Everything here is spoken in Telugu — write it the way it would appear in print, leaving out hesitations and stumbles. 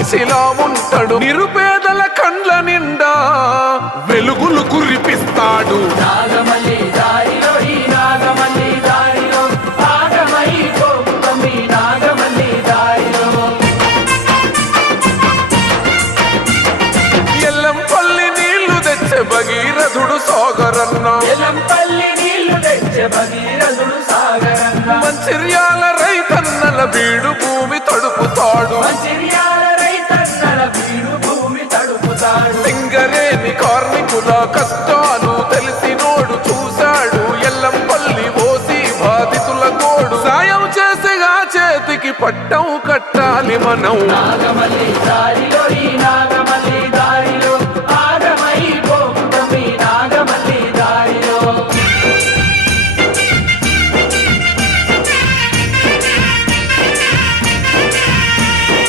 మనిషిలా ఉంటాడు. నిరుపేదల కండ్ల నిండా వెలుగులు కురిపిస్తాడు. నాగమల్లి దారిలో ఈ నాగమల్లి దారిలో ఆగమై పోకుతమ్మి నాగమల్లి దారిలో. ఎల్లంపల్లి నీళ్లు తెచ్చే భగీరథుడు సాగరన్న. ఎల్లంపల్లి నీళ్లు తెచ్చే భగీరథుడు సాగరన్న. మంచిర్యాల రైతన్నల బీడు భూమి తడుపుతాడు. మంచిర్యాల రైతన్నల బీడు భూమి తడుపుతాడు. సింగరేణి కార్మికుల కష్టాలు తెలిసినోడు చూశాడు. ఎల్లంపల్లి ఓసి బాధితుల కోడు. సాయం చేసిగా చేతికి పట్టం కట్టాలి మనం. నాగమల్లి దారిలో ఈ నాగమల్లి